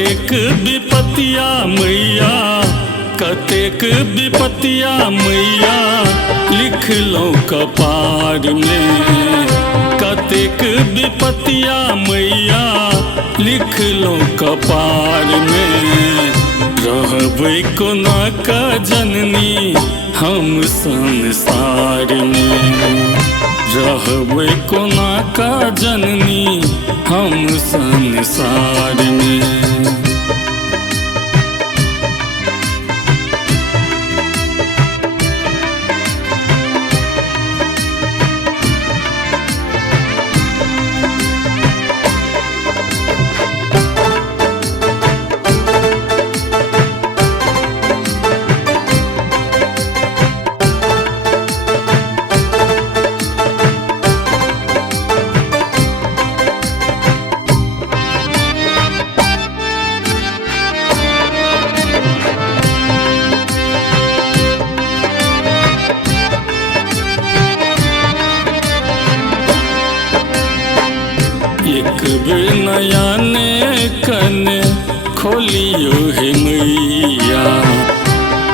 कतेक विपतिया मैया, कतेक विपतिया मैया लिखलो कपार में। कतेक विपतिया मैया लिखलो कपार में। रहबै कोना का जननी हम संसार में। रहबै कोना का जननी हम संसार में। एक बेर नयने कने खोलियो हे मैया।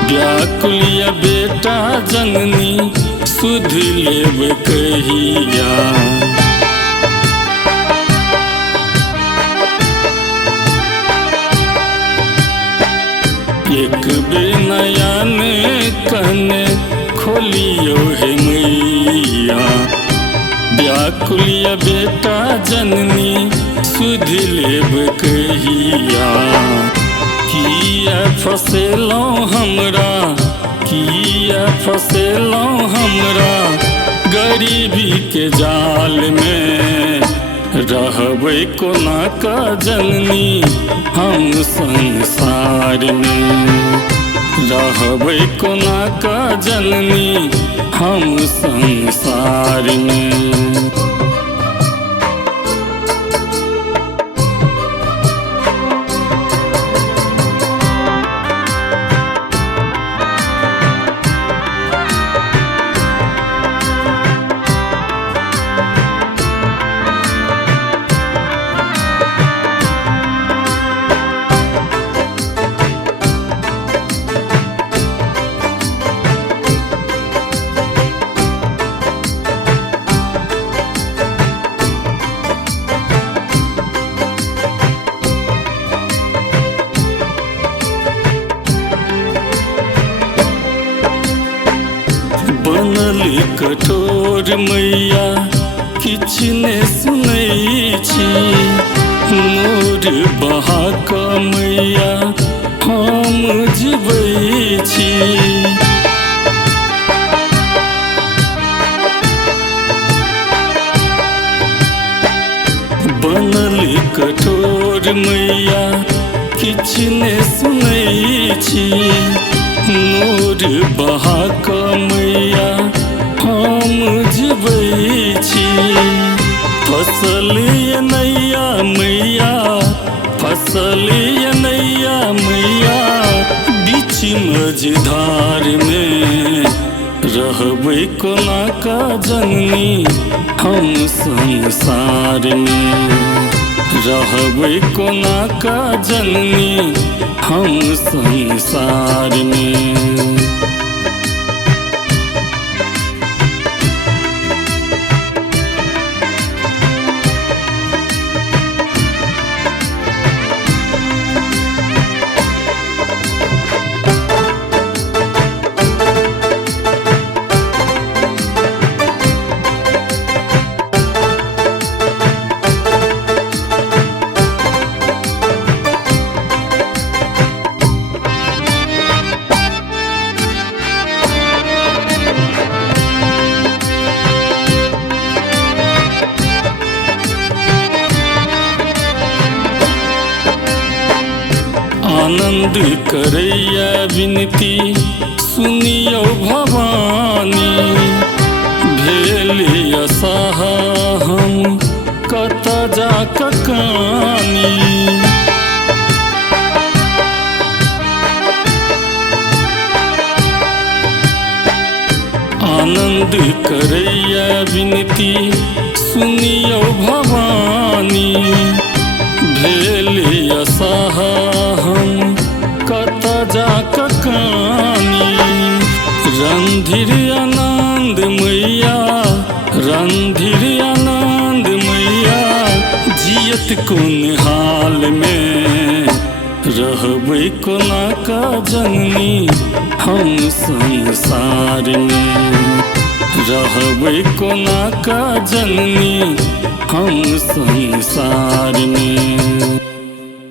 व्याकुलिया बेटा जननी सुध लेब कहिया। एक बेर नयने कने खोलियो हे मैया। व्याकुलिया बेटा जननी सुध लेब कहिया। किया फसेलो हमरा, किया फसेलो हमरा गरीबी के जाल में। रहबै कोना का जननी हम संसार में। रहबै कोना का जननी हम संसार में। बनल कठोर मैया किछ ने सुनै छी। मोर बहाक मैया हम जीबै छी। बनल कठोर मैया किछ ने सुनै छी। मोर बहाक मैया हम जीबै छी। फसल नैया मैया, फसल नैया मैया बीच मझधार में। रहबै कोना का जननी हम संसार में। रहबै कोना का जननी हम संसार में। आनंद करैया विनती सुनियो भवानी। भेल असहाय हम कत जाक कानी। आनंद करैया विनती सुनियो भवानी। भेल असाह हम कत जाक कानी। रणधीर आनंद मैया, रणधीर आनंद मैया, जियत कोन हाल में रहबै कोना का जननी हम संसार में। रहबै कोना का जननी हम संसार में।